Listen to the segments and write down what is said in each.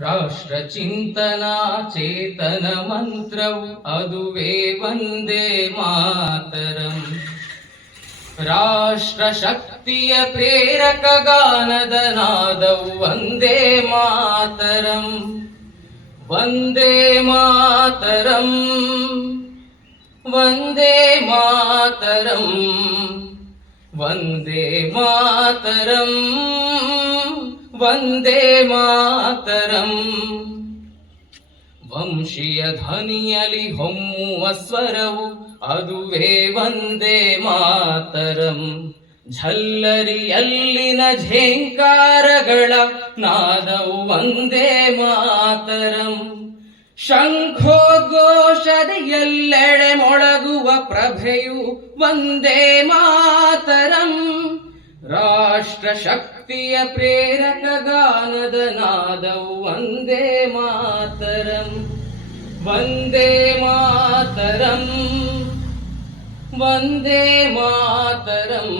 ರಾಷ್ಟ್ರ ಚಿಂತನ ಚೇತನ ಮಂತ್ರವು ಅದುವೇ ವಂದೇ ಮಾತರಂ. ರಾಷ್ಟ್ರ ಶಕ್ತಿಯ ಪ್ರೇರಕ ಗಾನದ ನಾದವು ವಂದೇ ಮಾತರಂ. ವಂದೇ ಮಾತರಂ, ವಂದೇ ಮಾತರಂ, ವಂದೇ ಮಾತರಂ, ವಂದೇ ಮಾತರಂ. ವಂಶೀಯ ಧ್ವನಿಯಲಿ ಹೊಮ್ಮುವ ಸ್ವರವು ಅದುವೇ ವಂದೇ ಮಾತರಂ. ಝಲ್ಲರಿಯಲ್ಲಿನ ಝೇಂಕಾರಗಳ ನಾದವು ವಂದೇ ಮಾತರಂ. ಶಂಖೋದ್ಘೋಷದ ಎಲ್ಲೆಡೆ ಮೊಳಗುವ ಪ್ರಭೆಯು ವಂದೇ ಮಾತರಂ. ರಾಷ್ಟ್ರ ಶಕ್ತಿಯ ಪ್ರೇರಕ ಗಾನದ ನಾದವು ವಂದೇ ಮಾತರಂ. ವಂದೇ ಮಾತರಂ, ವಂದೇ ಮಾತರಂ,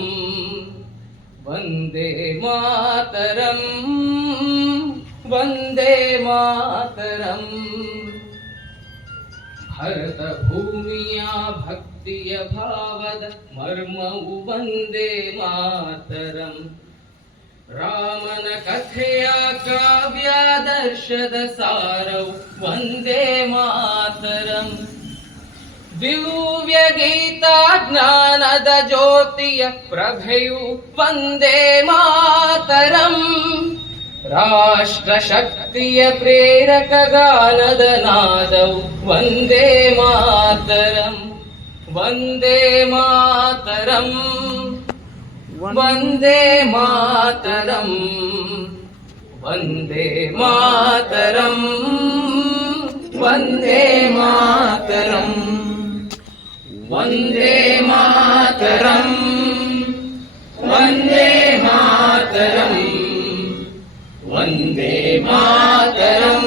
ವಂದೇ ಮಾತರಂ, ವಂದೇ ಮಾತರಂ. ಭರತ ಭೂಮಿಯ ಭಕ್ತಿಯ ಭಾವದ ಮರ್ಮವು ವಂದೇ ಮಾತರಂ. ರಾಮನ ಕಥೆಯ ಕಾವ್ಯಾದರ್ಶದ ಸಾರವು ವಂದೇ ಮಾತರಂ. ದಿವ್ಯ ಗೀತಾ ಜ್ಞಾನದ ಜ್ಯೋತಿಯ ಪ್ರಭೆಯು ವಂದೇ ಮಾತರಂ. ರಾಷ್ಟ್ರ ಶಕ್ತಿಯ ಪ್ರೇರಕ ಗಾನದ ನಾದವು ವಂದೇ ಮಾತರಂ. ವಂದೇ ಮಾತರಂ, ವಂದೇ ಮಾತರಂ, ವಂದೇ ಮಾತರಂ, ವಂದೇ ಮಾತರಂ, ವಂದೇ ಮಾತರಂ, ವಂದೇ ಮಾತರಂ, ವಂದೇ ಮಾತರಂ,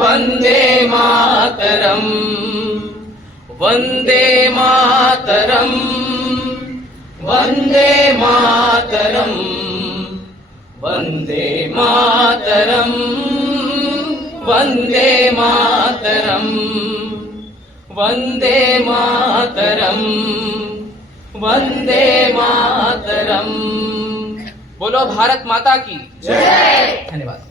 ವಂದೇ ಮಾತರಂ, ವಂದೇ ಮಾತರಂ, ವಂದೇ ಮಾತರಂ, ವಂದೇ ಮಾತರಂ, ವಂದೇ ಮಾತರಂ, ವಂದೇ ಮಾತರಂ, ವಂದೇ ಮಾತರಂ. बोलो भारत माता की जय. धन्यवाद.